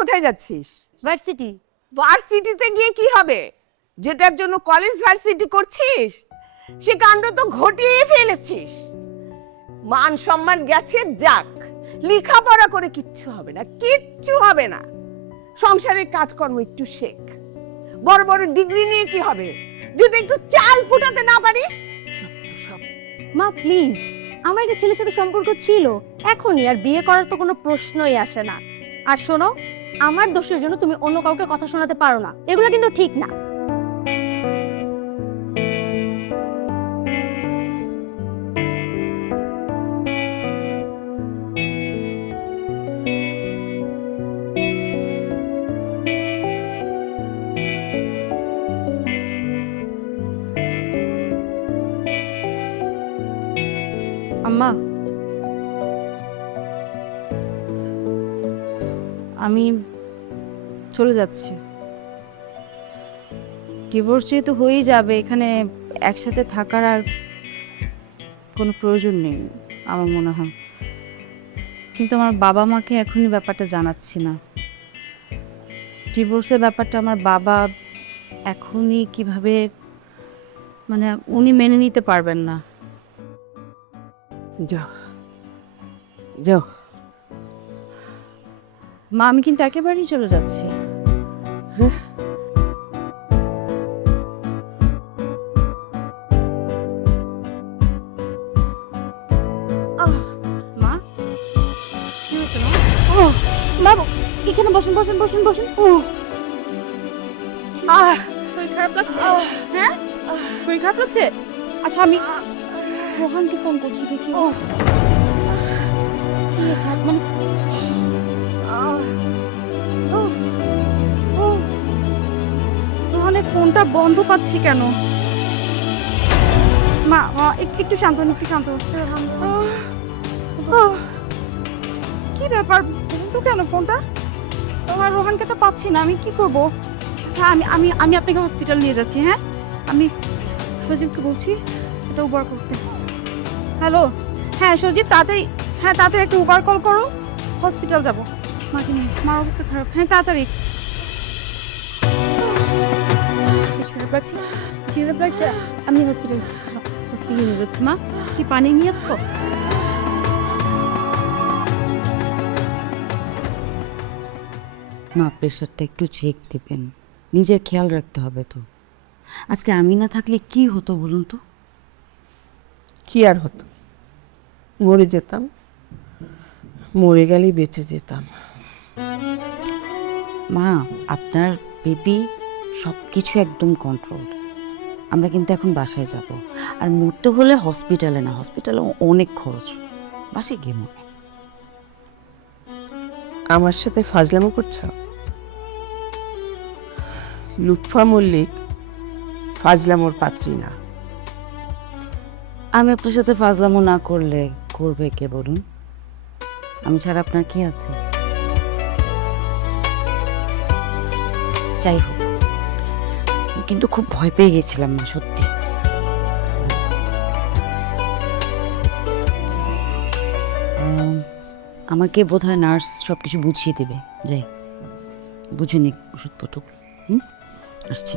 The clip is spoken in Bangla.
কোথায় যাচ্ছিস? ভার্সিটি। ভার্সিটিতে গিয়ে কি হবে? যেটার জন্য কলেজ ভার্সিটি করছিস সে কাণ্ড তো ঘটিয়ে ফেলেছিস। মান সম্মান গেছে, যাক। লেখাপড়া করে কিচ্ছু হবে না, কিচ্ছু হবে না। সংসারের কাজকর্ম একটু শেখ। বড় বড় ডিগ্রি নিয়ে কি হবে যদি একটু চাল ফুটাতে না পারিস? সব মা প্লিজ, আমার একটা ছেলের সাথে সম্পর্ক ছিল, এখনই আর বিয়ে করার তো কোনো প্রশ্নই আসে না। আর শোনো, আমার দোষের জন্য তুমি অন্য কাউকে কথা শোনাতে পারো না, এগুলো কিন্তু ঠিক না। আম্মা, আমি চলে যাচ্ছি। ডিভোর্স যেহেতু হয়েই যাবে, এখানে একসাথে থাকার আর কোনো প্রয়োজন নেই আমার মনে হয়। কিন্তু আমার বাবা মাকে এখনই ব্যাপারটা জানাচ্ছি না। ডিভোর্সের ব্যাপারটা আমার বাবা এখনই কিভাবে, মানে উনি মেনে নিতে পারবেন না। যাও যাও। মা, আমি কিন্তু একেবারেই চলে যাচ্ছি। মা, কি হয়েছে মা? ও বাবু, এখানে বসুন বসুন বসুন বসুন। শরীর খারাপ লাগছে? হ্যাঁ, শরীর খারাপ লাগছে? আচ্ছা, আমি রোহানকে ফোন করছি, দেখি। কি হয়েছে? মানে রোহানের ফোনটা বন্ধ পাচ্ছি কেন? মা, একটু শান্ত হন, একটু শান্ত হন। কি ব্যাপার, বন্ধ কেন ফোনটা? আমার রোহানকে তো পাচ্ছি না, আমি কি করব? আচ্ছা, আমি আমি আমি আপনাকে হসপিটাল নিয়ে যাচ্ছি। হ্যাঁ, আমি সজীবকে বলছি এটা উবার করতে। হ্যালো, হ্যাঁ সজীব, তাড়াতাড়ি, হ্যাঁ তাড়াতাড়ি একটা উবার কল করো, হসপিটাল যাব। মাকে নিয়ে, মার অবস্থা খারাপ। হ্যাঁ তাড়াতাড়ি। বেশ খারাপ লাগছে, খারাপ লাগছে। আমি হসপিটালে নিয়ে যাচ্ছি। মা, কি পানি নিয়ে তো? না, প্রেশারটা একটু চেক দিবেন, নিজের খেয়াল রাখতে হবে তো। আজকে আমি না থাকলে কি হতো বলুন তো? কি আর হতো? মরে যেতাম, মরে গেলেই বেঁচে যেতাম। মা, আপনার বেবি সব কিছু একদম কন্ট্রোল। আমরা কিন্তু এখন বাসায় যাব, আর মরতে হলে হসপিটালে না, হসপিটালে অনেক খরচ। বাসে গিয়ে মরে। আমার সাথে ফাজলামো করছো? লুৎফা মল্লিক ফাজলামোর পাত্রী না। আমি আপনার সাথে ফাজলামো না করলে করবে কে বলুন? আমি ছাড়া আপনার কি আছে? যাই হোক, কিন্তু খুব ভয় পেয়ে গেছিলাম না, সত্যি। আমাকে বোধহয় নার্স সবকিছু বুঝিয়ে দেবে। যাই, বুঝে নিক ওষুধপত্র। আসছি।